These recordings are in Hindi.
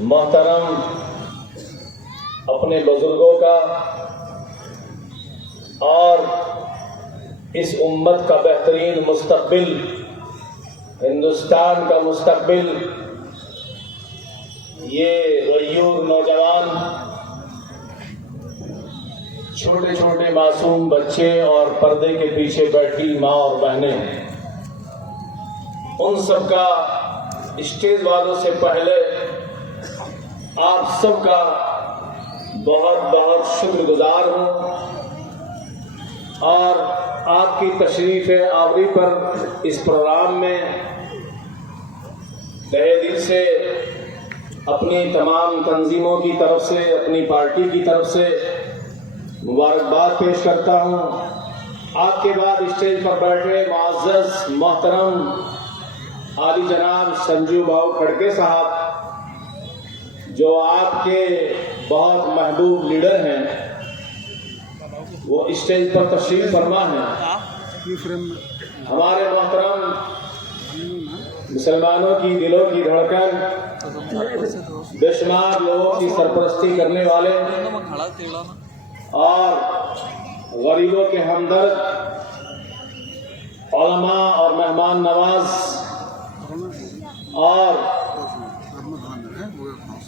मोहतरम अपने बुजुर्गों का और इस उम्मत का बेहतरीन मुस्तकबिल, हिंदुस्तान का मुस्तकबिल, ये गयूर नौजवान, छोटे छोटे मासूम बच्चे और पर्दे के पीछे बैठी माँ और बहनें, उन सब का स्टेज वालों से पहले आप सबका बहुत बहुत शुक्रगुजार हूँ और आपकी तशरीफ़ आवरी पर इस प्रोग्राम में तहे दिल से अपनी तमाम तंजीमों की तरफ से, अपनी पार्टी की तरफ से मुबारकबाद पेश करता हूँ। आपके बाद स्टेज पर बैठे मुअज़्ज़ज़ मोहतरम आली जनाब संजू बाऊ खड़के साहब, जो आपके बहुत महबूब लीडर हैं, वो स्टेज पर तशरीफ फरमा हैं। हमारे मोहतरम मुसलमानों की दिलों की धड़कन, बेशुमार लोगों की सरपरस्ती करने वाले और गरीबों के हमदर्द, उलमा और मेहमान नवाज और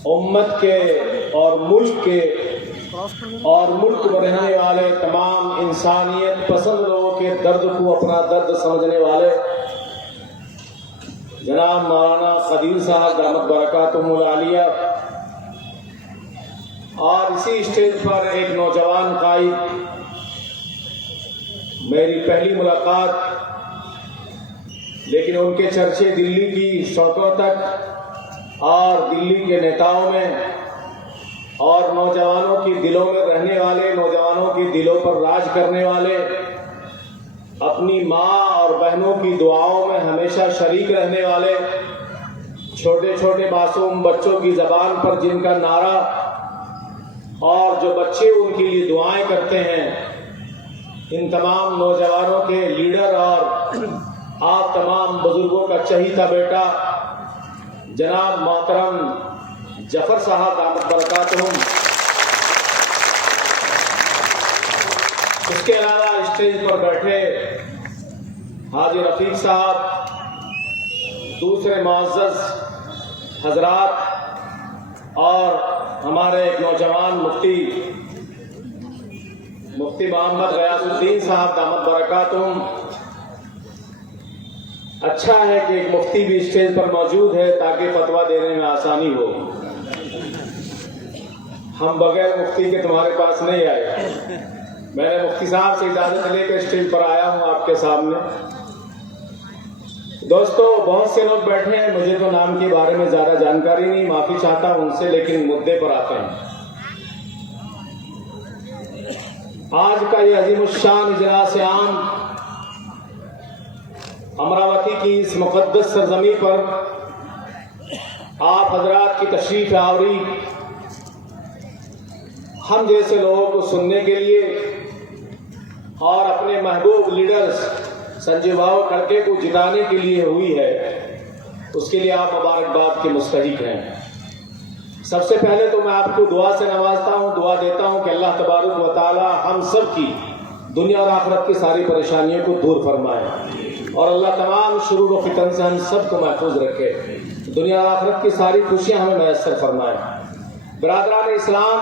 उम्मत के और मुल्क में रहने वाले तमाम इंसानियत पसंद लोगों के दर्द को अपना दर्द समझने वाले जनाब मौलाना खदीर साहब दामत बरकातुहुल आलिया, और इसी स्टेज पर एक नौजवान कायद, मेरी पहली मुलाकात, लेकिन उनके चर्चे दिल्ली की सड़कों तक और दिल्ली के नेताओं में और नौजवानों की दिलों में रहने वाले, नौजवानों की दिलों पर राज करने वाले, अपनी माँ और बहनों की दुआओं में हमेशा शरीक रहने वाले, छोटे छोटे मासूम बच्चों की ज़बान पर जिनका नारा और जो बच्चे उनके लिए दुआएं करते हैं, इन तमाम नौजवानों के लीडर और आप तमाम बुजुर्गों का चहीता बेटा जनाब मोहतरम जफर साहब दामत बरकातुहुम, इसके अलावा स्टेज पर बैठे हाजी रफीक साहब, दूसरे मुअज़्ज़ज़ हजरात और हमारे एक नौजवान मुफ्ती मोहम्मद गयासुद्दीन साहब दामत बरकातुहुम। अच्छा है कि एक मुफ्ती भी स्टेज पर मौजूद है ताकि फतवा देने में आसानी हो। हम बगैर मुफ्ती के तुम्हारे पास नहीं आए। मैंने मुफ्ती साहब से इजाजत लेकर स्टेज पर आया हूं आपके सामने। दोस्तों, बहुत से लोग बैठे हैं, मुझे तो नाम के बारे में ज्यादा जानकारी नहीं, माफी चाहता हूं उनसे, लेकिन मुद्दे पर आते हैं। आज का ये अजीमुश्शान इजलास आम अमरावती की इस मुक़द्दस सरज़मीं पर आप हजरात की तशरीफ आवरी हम जैसे लोगों को सुनने के लिए और अपने महबूब लीडर्स संजय बाबू खड़के को जिताने के लिए हुई है, उसके लिए आप मुबारकबाद के मुस्तहिक हैं। सबसे पहले तो मैं आपको दुआ से नवाजता हूँ, दुआ देता हूँ कि अल्लाह तबारक व तआला हम सब की दुनिया और आखिरत की सारी परेशानियों को दूर फरमाए और अल्लाह तमाम शुरूर व फितन से हम सबको महफूज रखे, दुनिया और आखिरत की सारी खुशियां हमें मैसर फरमाए। बिरादरान इस्लाम,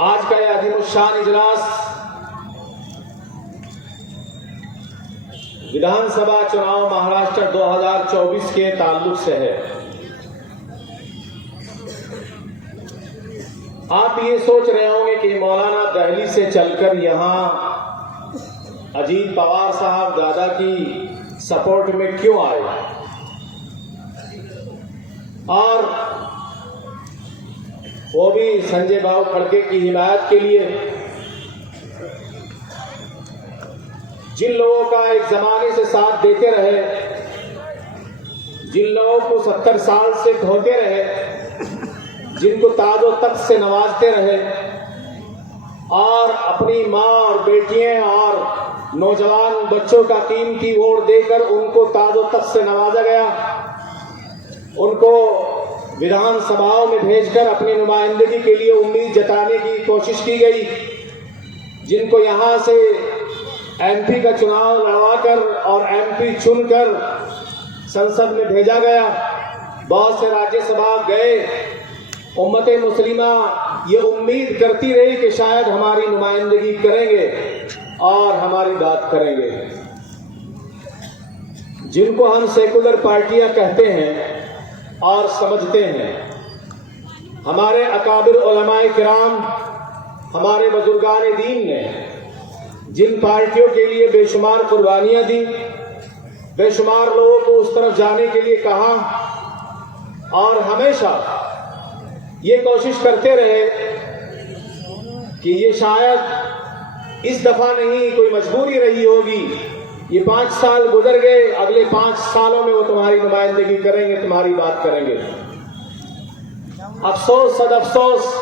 आज का यह अज़ीमुश्शान इजलास विधानसभा चुनाव महाराष्ट्र 2024 के ताल्लुक से है। आप ये सोच रहे होंगे कि मौलाना दिल्ली से चलकर यहाँ अजीत पवार साहब दादा की सपोर्ट में क्यों आए, और वो भी संजय बाबू खड़के की हिमायत के लिए, जिन लोगों का एक जमाने से साथ देते रहे, जिन लोगों को 70 साल से ढोते रहे, जिनको ताज व तख्त से नवाजते रहे और अपनी माँ और बेटियां और नौजवान बच्चों का कीमती वोट देकर उनको ताज व तख्त से नवाजा गया, उनको विधानसभाओं में भेजकर अपनी नुमाइंदगी के लिए उम्मीद जताने की कोशिश की गई, जिनको यहाँ से एमपी का चुनाव लड़वाकर और एमपी चुनकर संसद में भेजा गया। बहुत से राज्यसभा गए। उम्मते मुस्लिमा ये उम्मीद करती रही कि शायद हमारी नुमाइंदगी करेंगे और हमारी बात करेंगे। जिनको हम सेकुलर पार्टियां कहते हैं और समझते हैं, हमारे अकाबिर उलमाए किराम, हमारे बुजुर्गान दीन ने जिन पार्टियों के लिए बेशुमार कुर्बानियां दी, बेशुमार लोगों को उस तरफ जाने के लिए कहा और हमेशा ये कोशिश करते रहे कि ये शायद इस दफा नहीं, कोई मजबूरी रही होगी, ये 5 साल गुजर गए, अगले 5 सालों में वो तुम्हारी नुमाइंदगी करेंगे, तुम्हारी बात करेंगे। अफसोस सद अफसोस,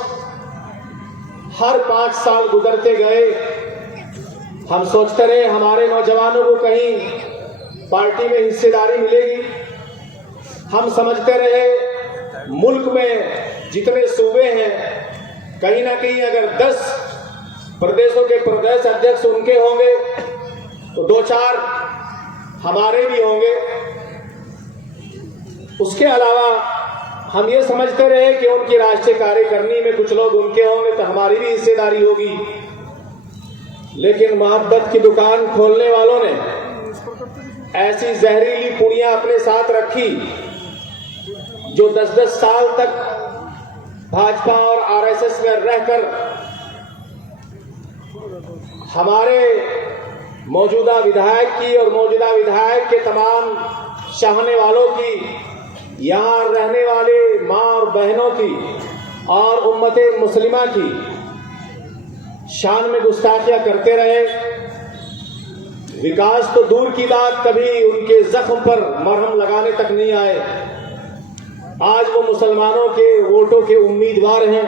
हर 5 साल गुजरते गए, हम सोचते रहे हमारे नौजवानों को कहीं पार्टी में हिस्सेदारी मिलेगी। हम समझते रहे मुल्क में जितने सूबे हैं, कहीं ना कहीं अगर 10 प्रदेशों के प्रदेश अध्यक्ष उनके होंगे तो 2-4 हमारे भी होंगे। उसके अलावा हम ये समझते रहे कि उनकी राष्ट्रीय कार्यकारिणी में कुछ लोग उनके होंगे तो हमारी भी हिस्सेदारी होगी। लेकिन मोहब्बत की दुकान खोलने वालों ने ऐसी जहरीली पुड़ियां अपने साथ रखी जो 10-10 साल तक भाजपा और आरएसएस में रहकर हमारे मौजूदा विधायक की और मौजूदा विधायक के तमाम चाहने वालों की, यहाँ रहने वाले माँ और बहनों की और उम्मते मुस्लिमा की शान में गुस्ताखियां करते रहे। विकास तो दूर की बात, कभी उनके जख्म पर मरहम लगाने तक नहीं आए। आज वो मुसलमानों के वोटों के उम्मीदवार हैं,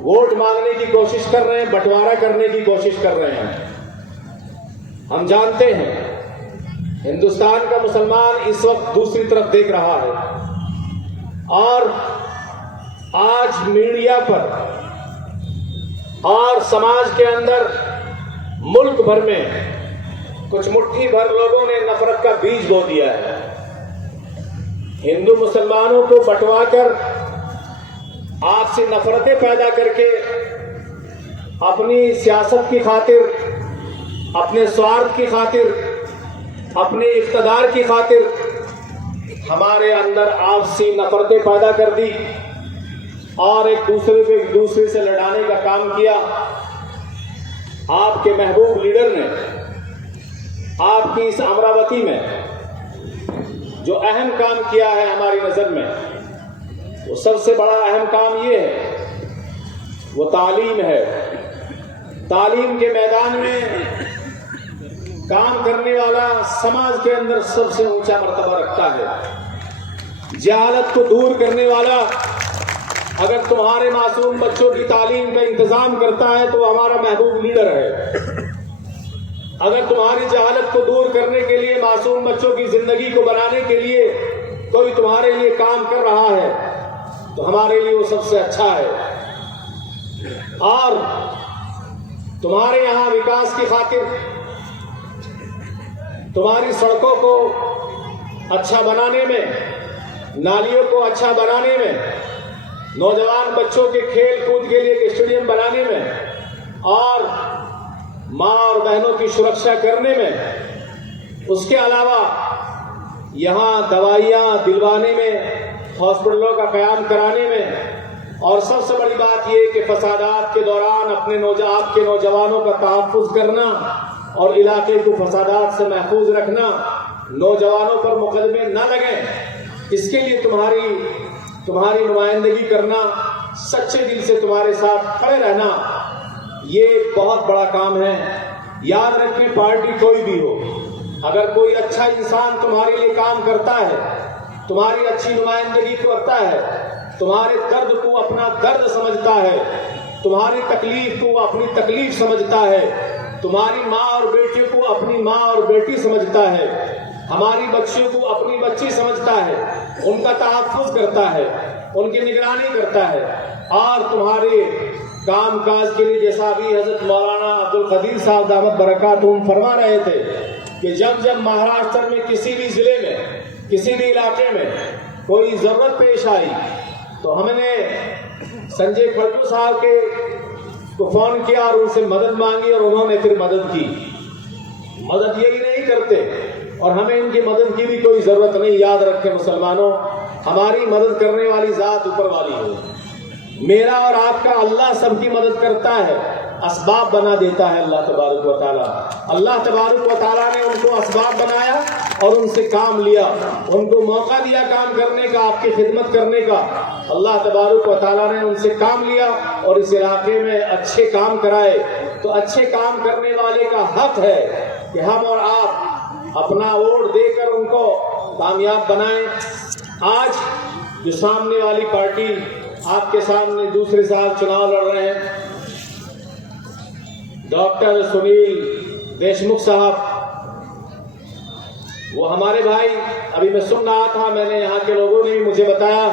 वोट मांगने की कोशिश कर रहे हैं, बंटवारा करने की कोशिश कर रहे हैं। हम जानते हैं हिंदुस्तान का मुसलमान इस वक्त दूसरी तरफ देख रहा है और आज मीडिया पर और समाज के अंदर मुल्क भर में कुछ मुट्ठी भर लोगों ने नफरत का बीज बो दिया है। हिंदू मुसलमानों को बंटवाकर आपसी नफरतें पैदा करके अपनी सियासत की खातिर, अपने स्वार्थ की खातिर, अपने इख्तिदार की खातिर हमारे अंदर आपसी नफरतें पैदा कर दी और एक दूसरे से लड़ाने का काम किया। आपके महबूब लीडर ने आपकी इस अमरावती में जो अहम काम किया है हमारी नजर में, वो सबसे बड़ा अहम काम ये है, वो तालीम है। तालीम के मैदान में काम करने वाला समाज के अंदर सबसे ऊंचा मर्तबा रखता है। जहालत को दूर करने वाला अगर तुम्हारे मासूम बच्चों की तालीम का इंतजाम करता है तो हमारा महबूब लीडर है। अगर तुम्हारी जहालत को दूर करने के लिए, मासूम बच्चों की जिंदगी को बनाने के लिए कोई तुम्हारे लिए काम कर रहा है तो हमारे लिए वो सबसे अच्छा है। और तुम्हारे यहां विकास की खातिर, तुम्हारी सड़कों को अच्छा बनाने में, नालियों को अच्छा बनाने में, नौजवान बच्चों के खेल कूद के लिए स्टेडियम बनाने में और माँ और बहनों की सुरक्षा करने में, उसके अलावा यहाँ दवाइयाँ दिलवाने में, हॉस्पिटलों का क़याम कराने में, और सबसे बड़ी बात यह कि फसादात के दौरान आपके नौजवानों का तहफ़्फ़ुज़ करना और इलाके को फसादात से महफूज रखना, नौजवानों पर मुकदमे न लगें, इसके लिए तुम्हारी नुमाइंदगी करना, सच्चे दिल से तुम्हारे साथ खड़े रहना, ये बहुत बड़ा काम है। याद रखिए, पार्टी कोई भी हो, अगर कोई अच्छा इंसान तुम्हारे लिए काम करता है, तुम्हारी अच्छी नुमाइंदगी करता है, तुम्हारे दर्द को अपना दर्द समझता है, तुम्हारी तकलीफ को अपनी तकलीफ समझता है, तुम्हारी माँ और बेटी को अपनी माँ और बेटी समझता है, हमारी बच्चियों को अपनी बच्ची समझता है, उनका तहफ़्फ़ुज़ करता है, उनकी निगरानी करता है। और तुम्हारे काम काज के लिए जैसा भी हज़रत मौलाना अब्दुल कदीर साहब दामत बरकातुहुम फरमा रहे थे कि जब जब महाराष्ट्र में किसी भी ज़िले में, किसी भी इलाके में कोई ज़रूरत पेश आई तो हमने संजय खड़गू साहब को फ़ोन किया और उनसे मदद मांगी और उन्होंने फिर मदद की। मदद यही नहीं करते और हमें इनकी मदद की भी कोई ज़रूरत नहीं। याद रखें मुसलमानों, हमारी मदद करने वाली ज़ात ऊपर वाली है। मेरा और आपका अल्लाह सबकी मदद करता है, असबाब बना देता है अल्लाह तबारक व तआला। अल्लाह तबारक व तआला ने उनको असबाब बनाया और उनसे काम लिया, उनको मौका दिया काम करने का, आपकी खिदमत करने का। अल्लाह तबारक व तआला ने उनसे काम लिया और इस इलाके में अच्छे काम कराए। तो अच्छे काम करने वाले का हक है कि हम और आप अपना वोट देकर उनको कामयाब बनाएं। आज जो सामने वाली पार्टी आपके सामने दूसरे साल चुनाव लड़ रहे हैं, डॉक्टर सुनील देशमुख साहब, वो हमारे भाई, अभी मैं सुन रहा था, मैंने यहाँ के लोगों ने भी मुझे बताया,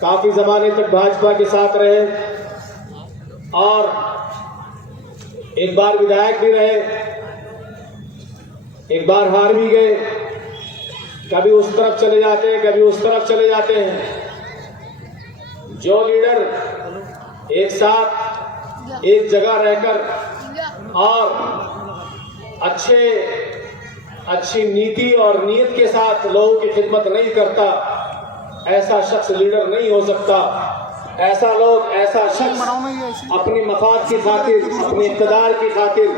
काफी जमाने तक भाजपा के साथ रहे और एक बार विधायक भी रहे, एक बार हार भी गए। कभी उस तरफ चले जाते हैं, कभी उस तरफ चले जाते हैं। जो लीडर एक साथ एक जगह रहकर और अच्छी नीति और नीयत के साथ लोगों की खिदमत नहीं करता, ऐसा शख्स लीडर नहीं हो सकता। ऐसा शख्स अपने मफाद की खातिर, अपने इक़्तिदार की खातिर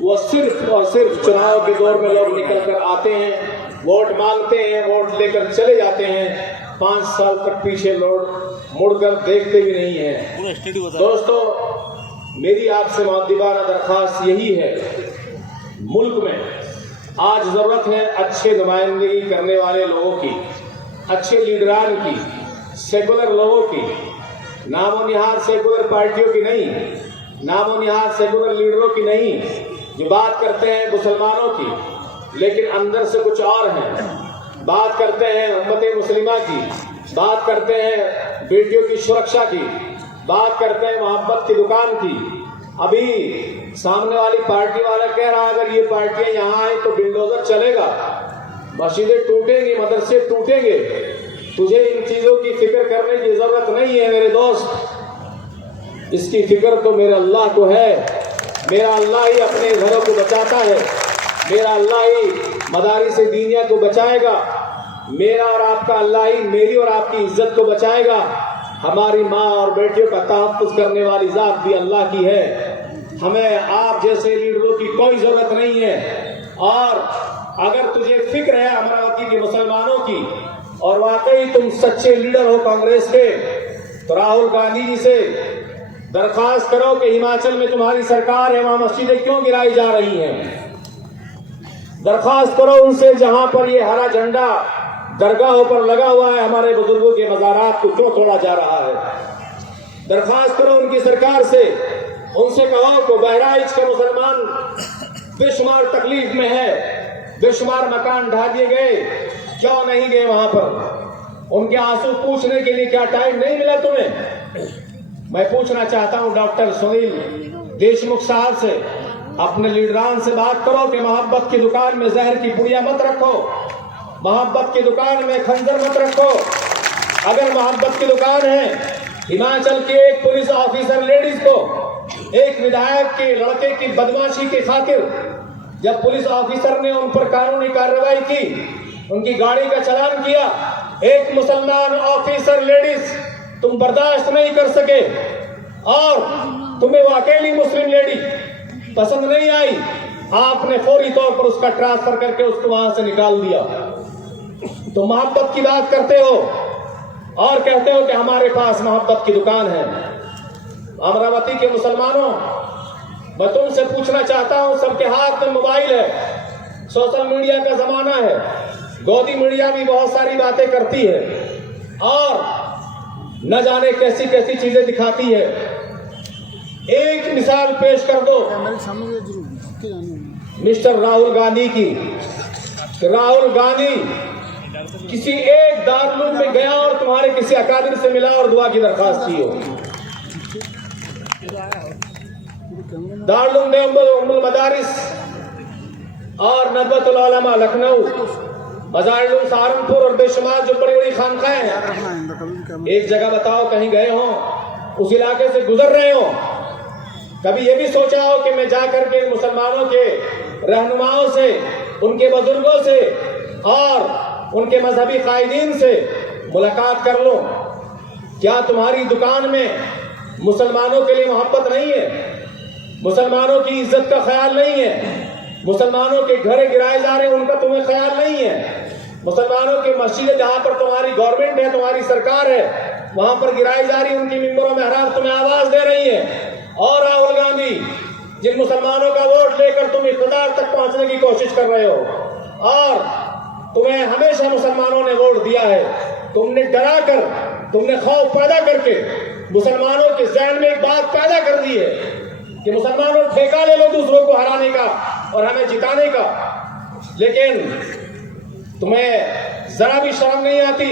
वो सिर्फ और सिर्फ चुनाव के दौर में लोग निकल कर आते हैं, वोट मांगते हैं, वोट लेकर चले जाते हैं, 5 साल तक पीछे लोग मुड़कर देखते भी नहीं हैं। दोस्तों, मेरी आपसे मुअद्दिबाना दरख्वास्त यही है, मुल्क में आज जरूरत है अच्छे नुमाइंदगी करने वाले लोगों की, अच्छे लीडरान की, सेकुलर लोगों की, नामो निहार सेकुलर पार्टियों की नहीं, नामो निहार सेकुलर लीडरों की नहीं, जो बात करते हैं मुसलमानों की लेकिन अंदर से कुछ और हैं। बात करते हैं उम्मत मुस्लिमा की, बात करते हैं बेटियों की सुरक्षा की, बात करते हैं मोहब्बत की दुकान की। अभी सामने वाली पार्टी वाला कह रहा अगर ये पार्टियां यहाँ आए तो बिल्डोजर चलेगा, मस्जिदें टूटेंगी, मदरसे टूटेंगे। तुझे इन चीजों की फिक्र करने की जरूरत नहीं है मेरे दोस्त। इसकी फिक्र तो मेरे अल्लाह को है। मेरा अल्लाह ही अपने घरों को बचाता है, मेरा अल्लाह ही मदारिस दीनिया को बचाएगा, मेरा और आपका अल्लाह ही मेरी और आपकी इज्जत को बचाएगा। हमारी माँ और बेटियों का तहफ़्फ़ुज़ करने वाली ज़ात भी अल्लाह की है। हमें आप जैसे लीडरों की कोई ज़रूरत नहीं है। और अगर तुझे फिक्र है अमरावती के मुसलमानों की और वाकई तुम सच्चे लीडर हो कांग्रेस के, तो राहुल गांधी जी से दरख्वास्त करो कि हिमाचल में तुम्हारी सरकार है, वहां मस्जिदें क्यों गिराई जा रही हैं। दरख्वास्त करो उनसे, जहां पर ये हरा झंडा दरगाहों पर लगा हुआ है, हमारे बुजुर्गों के मज़ारात को क्यों तोड़ा जा रहा है। दरख्वास्त करो उनकी सरकार से, उनसे कहो कि बहराइच के मुसलमान बेशुमार तकलीफ में है, बेशुमार मकान ढा दिए गए, क्यों नहीं गए वहां पर। उनके आंसू पूछने के लिए क्या टाइम नहीं मिला तुम्हें। मैं पूछना चाहता हूं डॉक्टर सुनील देशमुख साहब से, अपने लीडरान से बात करो कि मोहब्बत की दुकान में जहर की पुड़िया मत रखो, मोहब्बत की दुकान में खंजर मत रखो। अगर मोहब्बत की दुकान है, हिमाचल के एक पुलिस ऑफिसर लेडीज को एक विधायक के लड़के की बदमाशी के खातिर जब पुलिस ऑफिसर ने उन पर कानूनी कार्रवाई की, उनकी गाड़ी का चालान किया, एक मुसलमान ऑफिसर लेडीज तुम बर्दाश्त नहीं कर सके और तुम्हें वो अकेली मुस्लिम लेडी पसंद नहीं आई, आपने फौरी तौर पर उसका ट्रांसफर करके उसको वहां से निकाल दिया। तो मोहब्बत की बात करते हो और कहते हो कि हमारे पास मोहब्बत की दुकान है। अमरावती के मुसलमानों, मैं तुमसे पूछना चाहता हूं, सबके हाथ में मोबाइल है, सोशल मीडिया का जमाना है, गोदी मीडिया भी बहुत सारी बातें करती है और न जाने कैसी कैसी चीजें दिखाती है। एक मिसाल पेश कर दो मिस्टर राहुल गांधी की। कि राहुल गांधी किसी एक दारुल में गया और तुम्हारे किसी अकादिर से मिला और दुआ की दरखास्त की हो। दारुल देवबंद उम्मुल मदारिस और नदवतुल उलमा लखनऊ, मज़ारिल सहारनपुर और बेशुमार जो बड़ी बड़ी खानकाएं हैं, एक जगह बताओ कहीं गए हो, उस इलाके से गुजर रहे हो, कभी ये भी सोचा हो कि मैं जाकर के मुसलमानों के रहनुमाओं से, उनके बुजुर्गों से और उनके मजहबी कायदीन से मुलाकात कर लो? क्या तुम्हारी दुकान में मुसलमानों के लिए मोहब्बत नहीं है? मुसलमानों की इज्जत का ख्याल नहीं है? मुसलमानों के घर गिराए जा रहे हैं उनका तुम्हें ख्याल नहीं है? मुसलमानों के मस्जिद जहां पर तुम्हारी गवर्नमेंट है, तुम्हारी सरकार है, वहां पर गिराई जा रही, उनकी मिंबरों में हराम तुम्हें आवाज दे रही है। और राहुल गांधी, जिन मुसलमानों का वोट लेकर तुम इख्तियार तक पहुंचने की कोशिश कर रहे हो और तुम्हें हमेशा मुसलमानों ने वोट दिया है, तुमने डरा कर, तुमने खौफ पैदा करके मुसलमानों के जहन में एक बात पैदा कर दी है कि मुसलमानों ठेका ले लो दूसरों को हराने का और हमें जिताने का। लेकिन तुम्हें जरा भी शर्म नहीं आती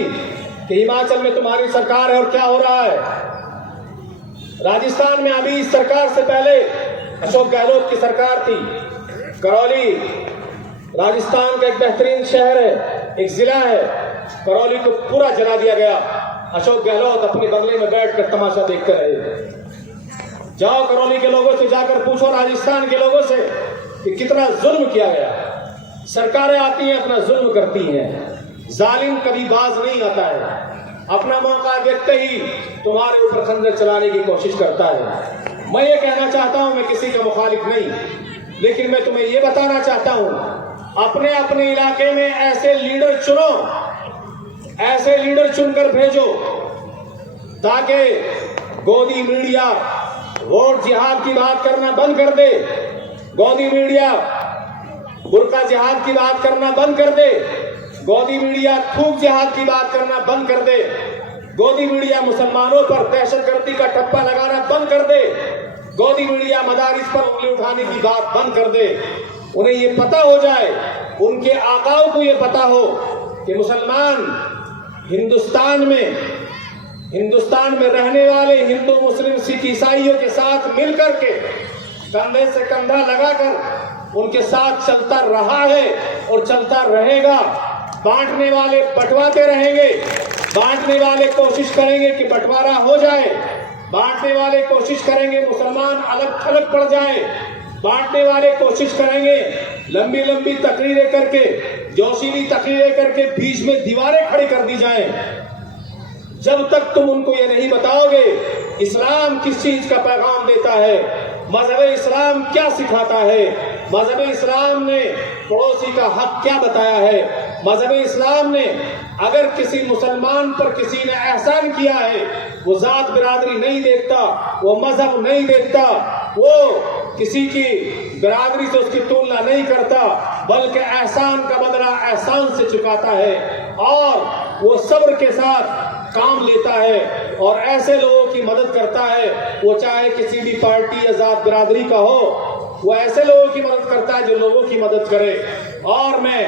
कि हिमाचल में तुम्हारी सरकार है और क्या हो रहा है? राजस्थान में अभी इस सरकार से पहले अशोक गहलोत की सरकार थी। करौली राजस्थान का एक बेहतरीन शहर है, एक जिला है, करौली को पूरा जला दिया गया। अशोक गहलोत अपने बंगले में बैठकर तमाशा देखते रहे। जाओ करौली के लोगों से जाकर पूछो, राजस्थान के लोगों से, कि कितना जुल्म किया गया। सरकारें आती हैं, अपना जुल्म करती हैं, जालिम कभी बाज नहीं आता है, अपना मौका देखते ही तुम्हारे ऊपर खंजर चलाने की कोशिश करता है। मैं ये कहना चाहता हूं, मैं किसी का मुखालिफ नहीं, लेकिन मैं तुम्हें ये बताना चाहता हूं, अपने अपने इलाके में ऐसे लीडर चुनो, ऐसे लीडर चुनकर भेजो ताकि गोदी मीडिया वोट जिहाद की बात करना बंद कर दे, गोदी मीडिया बुर्का जिहाद की बात करना बंद कर दे, गोदी मीडिया थूक जिहाद की बात करना बंद कर दे, गोदी मीडिया मुसलमानों पर दहशतगर्दी का ठप्पा लगाना बंद कर दे, गोदी मीडिया मदारिस पर उंगली उठाने की बात बंद कर दे। उन्हें ये पता हो जाए, उनके आकाओं को ये पता हो कि मुसलमान हिंदुस्तान में रहने वाले हिंदू मुस्लिम सिख ईसाइयों के साथ मिलकर के कंधे से कंधा लगाकर उनके साथ चलता रहा है और चलता रहेगा। बांटने वाले बंटवाते रहेंगे, बांटने वाले कोशिश करेंगे कि बंटवारा हो जाए, बांटने वाले कोशिश करेंगे मुसलमान अलग थलग पड़ जाए, बांटने वाले कोशिश करेंगे लंबी लंबी तकरीरें करके, जोशीली तकरीरें करके बीच में दीवारें खड़ी कर दी जाएं। जब तक तुम उनको ये नहीं बताओगे इस्लाम किस चीज का पैगाम देता है, मजहब इस्लाम क्या सिखाता है, मजहब इस्लाम ने पड़ोसी का हक क्या बताया है, मजहब इस्लाम ने अगर किसी मुसलमान पर किसी ने एहसान किया है, वो जात बिरादरी नहीं देखता, वो मजहब नहीं देखता, वो किसी की बिरादरी से उसकी तुलना नहीं करता, बल्कि एहसान का बदला एहसान से चुकाता है और वो सब्र के साथ काम लेता है और ऐसे लोगों की मदद करता है, वो चाहे किसी भी पार्टी या जात बिरादरी का हो, वो ऐसे लोगों की मदद करता है जो लोगों की मदद करे। और मैं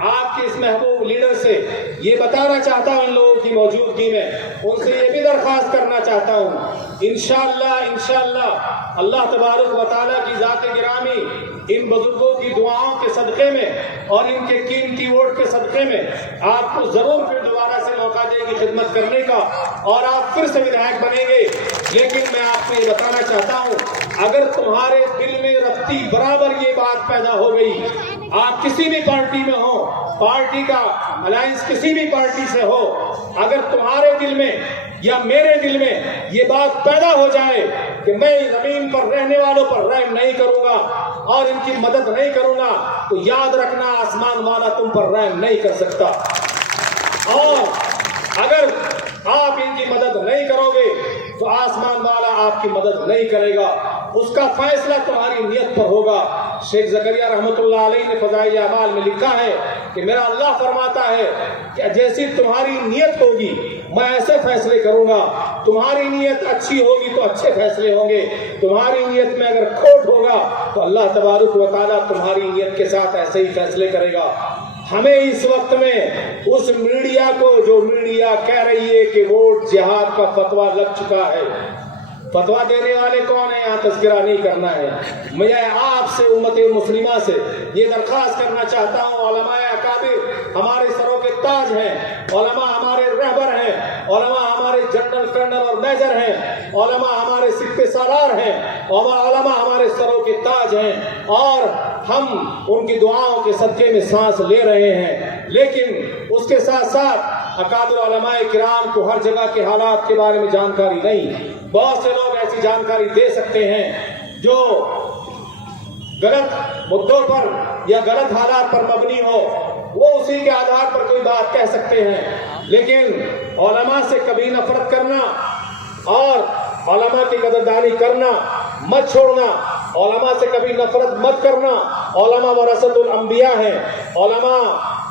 आपके इस महबूब लीडर से ये बताना चाहता हूँ, इन लोगों की मौजूदगी में उनसे ये भी दरख्वास्त करना चाहता हूँ, इंशाअल्लाह अल्लाह तबारक व तआला की ज़ात गिरामी इन बुजुर्गों की दुआओं के सदक़े में और इनके कीमती वोट के सदक़े में आपको जरूर फिर दोबारा से मौका देगी खिदमत करने का और आप फिर से विधायक बनेंगे। लेकिन मैं आपको ये बताना चाहता हूँ, अगर तुम्हारे दिल में रत्ती बराबर ये बात पैदा हो गई, आप किसी भी पार्टी में हो, पार्टी का अलायंस किसी भी पार्टी से हो, अगर तुम्हारे दिल में या मेरे दिल में ये बात पैदा हो जाए कि मैं जमीन पर रहने वालों पर रहम नहीं करूंगा और इनकी मदद नहीं करूंगा, तो याद रखना आसमान वाला तुम पर रहम नहीं कर सकता। और अगर आप इनकी मदद नहीं करोगे तो आसमान वाला आपकी मदद नहीं करेगा, उसका फैसला तुम्हारी नियत पर होगा। शेख ज़करिया रहमतुल्लाह अलैह ने फ़ज़ाइल अमाल में लिखा है कि मेरा अल्लाह फरमाता है कि जैसी तुम्हारी नियत होगी मैं ऐसे फैसले करूंगा, तुम्हारी नियत अच्छी होगी तो अच्छे फैसले होंगे, तुम्हारी नियत में अगर खोट होगा तो अल्लाह तबारक व तआला तुम्हारी नियत के साथ ऐसे ही फैसले करेगा। हमें इस वक्त में उस मीडिया को, जो मीडिया कह रही है कि वोट जिहाद का फतवा लग चुका है, फतवा देने वाले कौन है यहाँ तज़किरा नहीं करना है। मैं आपसे, उम्मत मुस्लिमा से ये दरख्वास्त करना चाहता हूँ, उलमाए अकाबिर हमारे सरों के ताज हैं, उलमा हमारे रहबर हैं, उलमा हमारे जनरल, कर्नल और मेजर हैं, उलमा हमारे सिक्के सालार हैं, उलमा हमारे सरों के ताज हैं, और हम उनकी दुआओं के सदक़े में सांस ले रहे हैं। लेकिन उसके साथ साथ अकाबिर उलमाए किराम को हर जगह के हालात के बारे में जानकारी नहीं। बहुत से लोग ऐसी जानकारी दे सकते हैं जो गलत मुद्दों पर या गलत हालात पर मबनी हो, वो उसी के आधार पर कोई बात कह सकते हैं। लेकिन उलमा से कभी नफरत करना और उलमा की कदरदानी करना मत छोड़ना, उलमा से कभी नफरत मत करना। उलमा वरसतुल अंबिया हैं, उलमा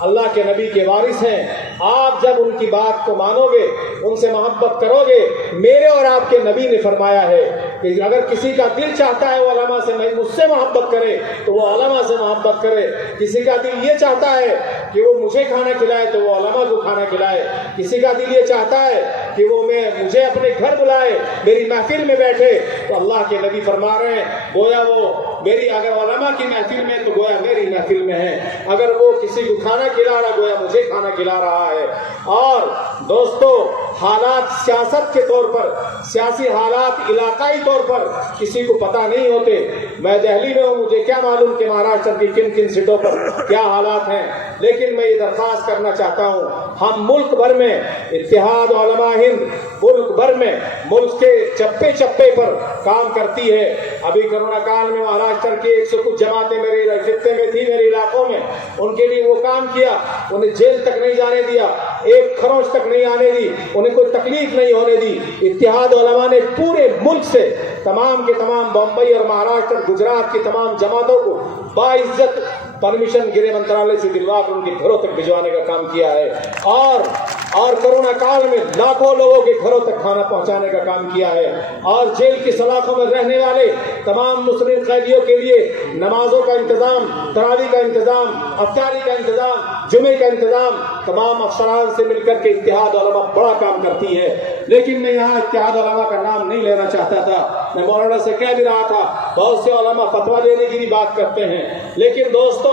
अल्लाह के नबी के वारिस हैं। आप जब उनकी बात को मानोगे, उनसे मोहब्बत करोगे, मेरे और आपके नबी ने फरमाया है कि अगर किसी का दिल चाहता है वो उलमा से मुझसे मोहब्बत करे तो वो उलमा से मोहब्बत करे। किसी का दिल ये चाहता है कि वो मुझे खाना खिलाए तो वो उलमा को खाना खिलाए। किसी का दिल ये चाहता है कि वो मुझे अपने घर बुलाए, मेरी महफिल में बैठे, तो अल्लाह के नबी फरमा रहे हैं गोया वो मेरी, अगर उलमा की महफिल में तो गोया मेरी महफिल में है, अगर वो किसी को खाना खिला रहा गोया मुझे खाना खिला रहा है। और दोस्तों, हालात सियासत के तौर पर, सियासी हालात इलाकाई तौर पर किसी को पता नहीं होते। मैं दिल्ली में हूँ, मुझे क्या मालूम कि महाराष्ट्र की किन किन सीटों पर क्या हालात हैं। लेकिन मैं ये दरख्वास्त करना चाहता हूँ, हम मुल्क भर में इत्तेहाद उलमा हिंद मुल्क भर में, मुल्क के चप्पे चप्पे पर काम करती है। अभी कोरोना काल में महाराष्ट्र की 100 कुछ जमातें मेरे खित्ते में थी, मेरे इलाकों में, उनके लिए वो काम किया, उन्हें जेल तक नहीं जाने दिया, एक खरोंच तक नहीं आने दी, उन्हें कोई तकलीफ नहीं होने दी। इत्तेहाद उलमा ने पूरे मुल्क से तमाम के तमाम बम्बई और महाराष्ट्र, गुजरात की तमाम जमातों को बाइज्जत परमिशन गृह मंत्रालय से दिलवा कर उनके घरों तक भिजवाने का काम किया है। और कोरोना काल में लाखों लोगों के घरों तक खाना पहुंचाने का काम किया है। और जेल की सलाखों में रहने वाले तमाम मुस्लिम कैदियों के लिए नमाजों का इंतजाम, तरावी का इंतजाम, अफ्तारी का इंतजाम, जुमे का इंतजाम तमाम अफसरान से मिलकर के इत्तेहाद उलमा बड़ा काम करती है। लेकिन मैं यहाँ इत्तेहाद उलमा का नाम नहीं लेना चाहता था, मैं मौलाना से कह भी रहा था, बहुत से उलमा फतवा देने की भी बात करते हैं। लेकिन दोस्तों,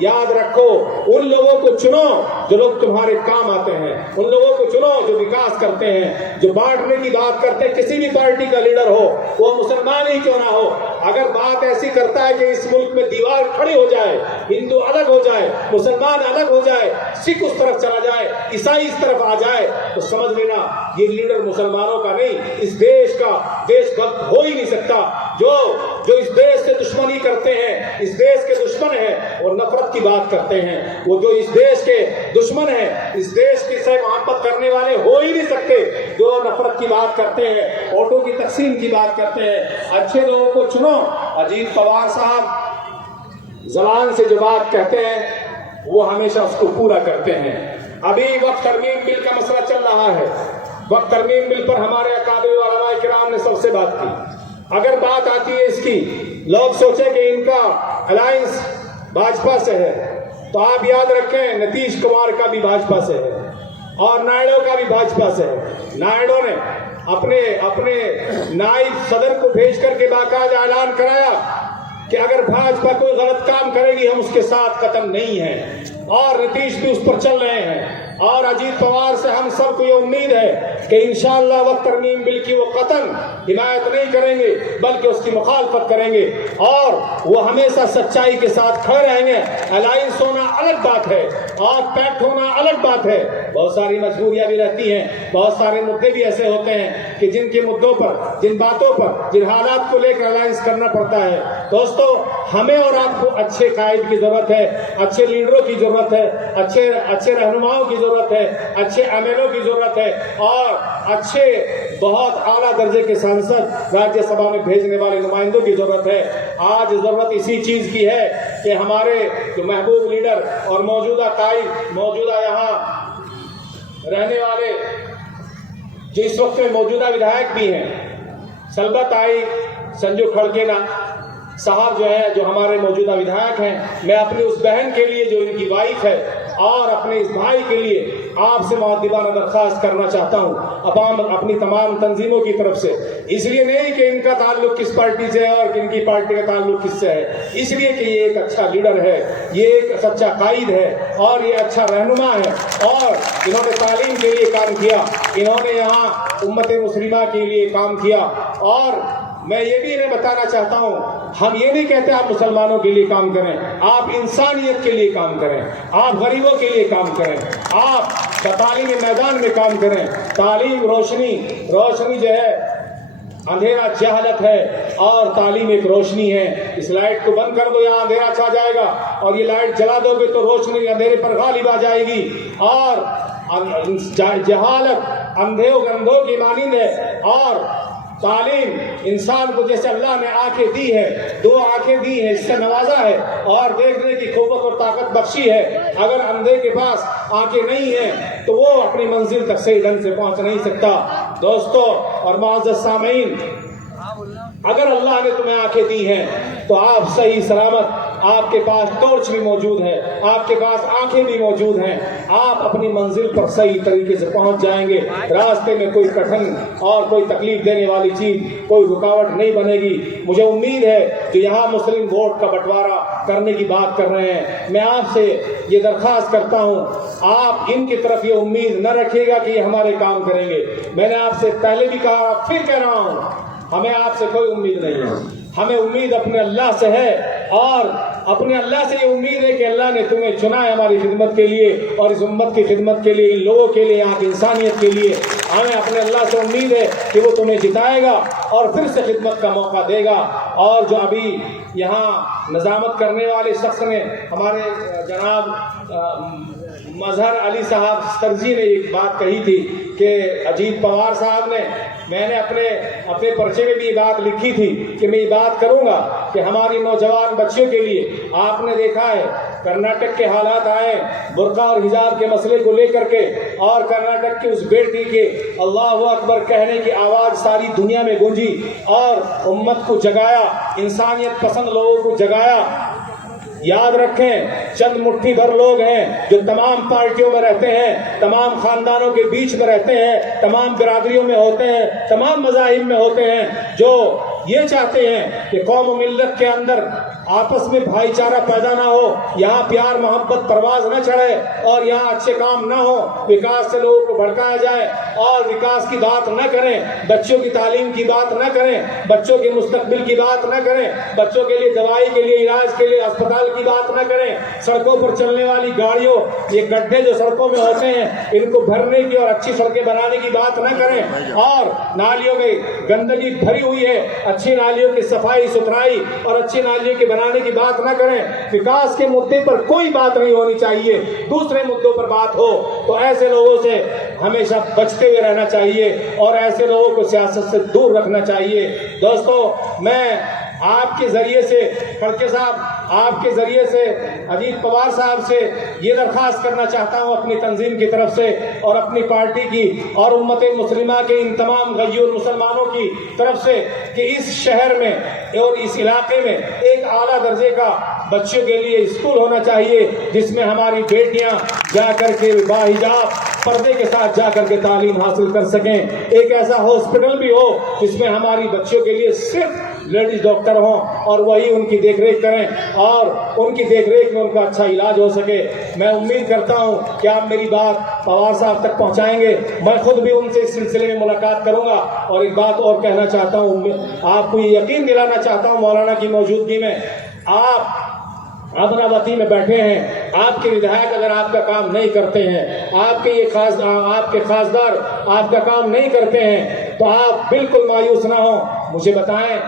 याद रखो, उन लोगों को चुनो जो लोग तुम्हारे काम आते हैं, उन लोगों को चुनो जो विकास करते हैं, जो बांटने की बात करते हैं। किसी भी पार्टी का लीडर हो, वो मुसलमान ही क्यों ना हो, अगर बात ऐसी करता है कि इस मुल्क में दीवार खड़ी हो जाए, हिंदू अलग हो जाए, मुसलमान अलग हो जाए, सिख उस तरफ चला जाए, ईसाई इस तरफ आ जाए, तो समझ लेना ये लीडर मुसलमानों का नहीं, इस देश का देशभक्त हो ही नहीं सकता। जो इस देश से दुश्मनी करते हैं, इस देश के दुश्मन हैं और नफरत की बात करते हैं, वो जो इस देश के दुश्मन हैं, इस देश की से मोहब्बत करने वाले हो ही नहीं सकते। जो नफरत की बात करते हैं, वोटों की तकसीम की बात करते हैं, अच्छे लोगों को चुनो। अजीत पवार साहब जबान से जो बात कहते हैं वो हमेशा उसको पूरा करते हैं। अभी वक्त तरमीम बिल का मसला चल रहा है, वक्त तरमीम बिल पर हमारे अकाबिर उलमाए किराम ने सबसे बात की। अगर बात आती है इसकी, लोग सोचे कि इनका अलायंस भाजपा से है, तो आप याद रखें नीतीश कुमार का भी भाजपा से है और नायडू का भी भाजपा से है। नायडू ने अपने नायब सदर को भेज करके बाकायदा ऐलान कराया कि अगर भाजपा कोई गलत काम करेगी हम उसके साथ कतन नहीं है, और नीतीश भी उस पर चल रहे हैं। और अजीत पवार से हम सबको ये उम्मीद है कि इंशाअल्लाह वक्त तरमीम बिल की वो कतन हिमायत नहीं करेंगे बल्कि उसकी मुखालफत करेंगे, और वो हमेशा सच्चाई के साथ खड़े रहेंगे। अलायंस होना अलग बात है और पैक्ट होना अलग बात है, बहुत सारी मजबूरियां भी रहती हैं, बहुत सारे मुद्दे भी ऐसे होते हैं कि जिनके मुद्दों पर, जिन बातों पर, जिन हालात को लेकर अलायंस करना पड़ता है। दोस्तों, हमें और आपको अच्छे कायद की जरूरत है, अच्छे लीडरों की जरूरत है, अच्छे रहनुमाओं की जरूरत है, अच्छे एमएलओ की जरूरत है, और अच्छे बहुत आला दर्जे के सांसद राज्यसभा में भेजने वाले नुमाइंदों की जरूरत है। आज जरूरत इसी चीज की है कि हमारे जो महबूब लीडर और मौजूदा कायद, मौजूदा यहाँ रहने वाले जो इस वक्त में मौजूदा विधायक भी हैं, सलबत आई, संजू खड़गेना, साहब जो है, जो हमारे मौजूदा विधायक हैं, मैं अपनी उस बहन के लिए जो इनकी वाइफ है और अपने इस भाई के लिए आपसे मुअद्दिबाना दरख्वास्त करना चाहता हूँ अपनी तमाम तंजीमों की तरफ से। इसलिए नहीं कि इनका ताल्लुक किस पार्टी से है और इनकी पार्टी का ताल्लुक किससे है, इसलिए कि ये एक अच्छा लीडर है, ये एक सच्चा कायद है और ये अच्छा रहनुमा है और इन्होंने तालीम के लिए काम किया, इन्होंने यहाँ उम्मत मुस्लिमा के लिए काम किया। और मैं ये भी इन्हें बताना चाहता हूँ, हम ये नहीं कहते आप मुसलमानों के लिए काम करें, आप इंसानियत के लिए काम करें, आप गरीबों के लिए काम करें, आप तालीमी मैदान में काम करें। तालीम रोशनी जो है, अंधेरा जहालत है और तालीम एक रोशनी है। इस लाइट को बंद कर दो, यहाँ अंधेरा छा जाएगा, और ये लाइट जला दोगे तो रोशनी अंधेरे पर गालिब आ जाएगी। और जहालत अंधों की मानिंद है और तालीम इंसान को जैसे अल्लाह ने आंखें दी है, 2 आंखें दी है, इससे नवाजा है और देखने की क़ुव्वत और ताकत बख्शी है। अगर अंधे के पास आंखें नहीं है तो वो अपनी मंजिल तक सही ढंग से पहुंच नहीं सकता। दोस्तों और मुअज़्ज़ज़ सामीन, अगर अल्लाह ने तुम्हें आंखें दी हैं तो आप सही सलामत, आपके पास टॉर्च भी मौजूद है, आपके पास आंखें भी मौजूद हैं, आप अपनी मंजिल पर सही तरीके से पहुंच जाएंगे। रास्ते में कोई कठिन और कोई तकलीफ देने वाली चीज, कोई रुकावट नहीं बनेगी। मुझे उम्मीद है कि यहाँ मुस्लिम वोट का बंटवारा करने की बात कर रहे हैं, मैं आपसे ये दरख्वास्त करता हूँ, आप इनकी तरफ ये उम्मीद न रखिएगा कि ये हमारे काम करेंगे। मैंने आपसे पहले भी कहा, फिर कह रहा हूँ, हमें आपसे कोई उम्मीद नहीं है, हमें उम्मीद अपने अल्लाह से है और अपने अल्लाह से ये उम्मीद है कि अल्लाह ने तुम्हें चुना है हमारी खिदमत के लिए और इस उम्मत की खिदमत के लिए, इन लोगों के लिए, यहाँ की इंसानियत के लिए। हमें अपने अल्लाह से उम्मीद है कि वो तुम्हें जिताएगा और फिर से खिदमत का मौका देगा। और जो अभी यहाँ नज़ामत करने वाले शख्स ने, हमारे जनाब मजहर अली साहब सरजी ने एक बात कही थी कि अजीत पवार साहब ने, मैंने अपने पर्चे में भी ये बात लिखी थी कि मैं ये बात करूंगा कि हमारी नौजवान बच्चियों के लिए, आपने देखा है कर्नाटक के हालात आए बुर्का और हिजाब के मसले को लेकर के, और कर्नाटक की उस बेटी के अल्लाहु अकबर कहने की आवाज़ सारी दुनिया में गूंजी और उम्मत को जगाया, इंसानियत पसंद लोगों को जगाया। याद रखें, चंद मुट्ठी भर लोग हैं जो तमाम पार्टियों में रहते हैं, तमाम खानदानों के बीच में रहते हैं, तमाम बिरादरियों में होते हैं, तमाम मज़ाहिब में होते हैं, जो ये चाहते हैं कि कौम मिल्लत के अंदर आपस में भाईचारा पैदा ना हो, यहाँ प्यार मोहब्बत परवाज न चढ़े और यहाँ अच्छे काम ना हो, विकास से लोगों को भड़काया जाए और विकास की बात न करें, बच्चों की तालीम की बात न करें, बच्चों के मुस्तकबिल की बात न करें, बच्चों के लिए दवाई के लिए, इलाज के लिए अस्पताल की बात न करें। सड़कों पर चलने वाली गाड़ियों, ये गड्ढे जो सड़कों में होते हैं, इनको भरने की और अच्छी सड़कें बनाने की बात न करें। और नालियों में गंदगी भरी हुई है, अच्छी नालियों की सफाई सुथराई और अच्छी नालियों की बनाने की बात ना करें। विकास के मुद्दे पर कोई बात नहीं होनी चाहिए, दूसरे मुद्दों पर बात हो, तो ऐसे लोगों से हमेशा बचते हुए रहना चाहिए और ऐसे लोगों को सियासत से दूर रखना चाहिए। दोस्तों, मैं आपके जरिए से, खड़के साहब, आपके जरिए से अजीत पवार साहब से ये दरख्वास्त करना चाहता हूँ अपनी तंजीम की तरफ से और अपनी पार्टी की और उम्मत मुस्लिमा के इन तमाम गय्यूर मुसलमानों की तरफ से कि इस शहर में और इस इलाके में एक आला दर्जे का बच्चों के लिए स्कूल होना चाहिए, जिसमें हमारी बेटियां जाकर के बाहिजाब पर्दे के साथ जाकर के तालीम हासिल कर सकें। एक ऐसा हॉस्पिटल भी हो जिसमें हमारी बच्चों के लिए सिर्फ लेडीज डॉक्टर हों और वही उनकी देखरेख करें और उनकी देखरेख में उनका अच्छा इलाज हो सके। मैं उम्मीद करता हूं कि आप मेरी बात पवार साहब तक पहुंचाएंगे। मैं खुद भी उनसे इस सिलसिले में मुलाकात करूंगा। और एक बात और कहना चाहता हूं, आपको ये यकीन दिलाना चाहता हूं, मौलाना की मौजूदगी में आप अमरावती में बैठे हैं, आपके विधायक अगर आपका काम नहीं करते हैं, आपके खासदार आपका काम नहीं करते हैं, तो आप बिल्कुल मायूस ना हो। मुझे बताएं,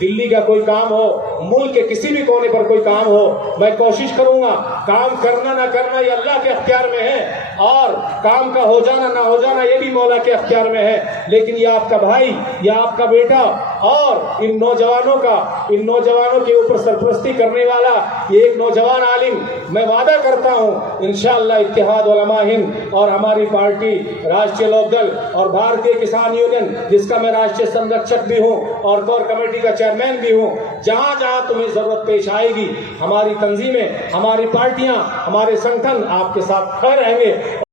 दिल्ली का कोई काम हो, मुल्क के किसी भी कोने पर कोई काम हो, मैं कोशिश करूंगा। काम करना ना करना ये अल्लाह के अख्तियार में है और काम का हो जाना ना हो जाना ये भी मौला के अख्तियार में है। लेकिन ये आपका भाई, ये आपका बेटा और इन नौजवानों के ऊपर सरपरस्ती करने वाला ये एक नौजवान आलिम, मैं वादा करता हूं इंशाअल्लाह इत्तेहाद उलमा हिंद और हमारी पार्टी राष्ट्रीय लोकदल और भारतीय किसान यूनियन, जिसका मैं राष्ट्रीय संरक्षक भी हूं और कोर कमेटी का चेयरमैन भी हूं, जहां जहां तुम्हें जरूरत पेश आएगी हमारी तंजीमें, हमारी पार्टियां, हमारे संगठन आपके साथ खड़े रहेंगे।